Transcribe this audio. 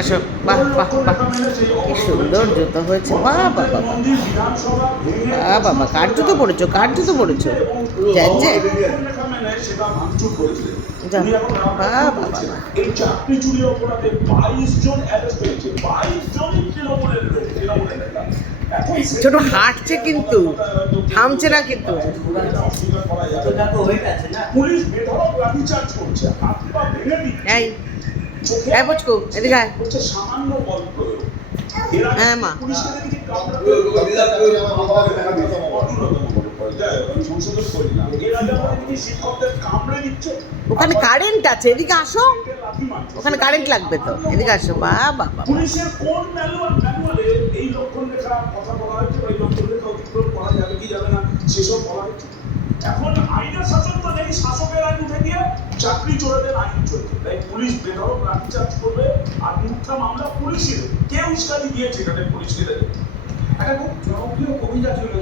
আসো, বাহ বাহ বাহ, কি সুন্দর জুতো হয়েছে, বাহ বাবা বাবা, কার জুতো পড়েছো, কার জুতো পড়েছো, জ্যাঞ্জে, যাও, বাহ বাবা, এই চাকরি চুরি অপরাধে 22 জন অ্যারেস্ট হয়েছে। 22 জনই তৃণমূলের লোক, তৃণমূলের নেতা। ছোট হাঁটছে কিন্তু থামছে না কিন্তু। পুলিশ বেধড়ক লাঠিচার্জ করছে, হাত পা ভেঙে দিচ্ছে। এই এই পুচকু, এদিকে আয়। হচ্ছে সামান্য বল প্রয়োগ। হ্যাঁ মা, ওখানে কারেন্ট আছে, এদিকে আসো, ওখানে কারেন্ট লাগবে তো, এদিকে আসো, বাহ বাবা। পুলিশের কোন ম্যানুয়ালে এই লক্ষণ রেখা কথা বলা হয়েছে, ওই লক্ষণ রেখা অতিক্রম করা যাবে কি যাবে না সেসব বলা হয়েছে। এখন আইনের শাসন তো নেই, শাসকের আইন উঠে গিয়ে চাকরি চোরেদের আইন চলছে। তাই পুলিশ বেধড়ক লাঠিচার্জ করবে, আর মিথ্যা মামলা পুলিশের। কে উস্কানি দিয়েছে এখানে পুলিশকে? একটা খুব জনপ্রিয় কবিতা ছিল।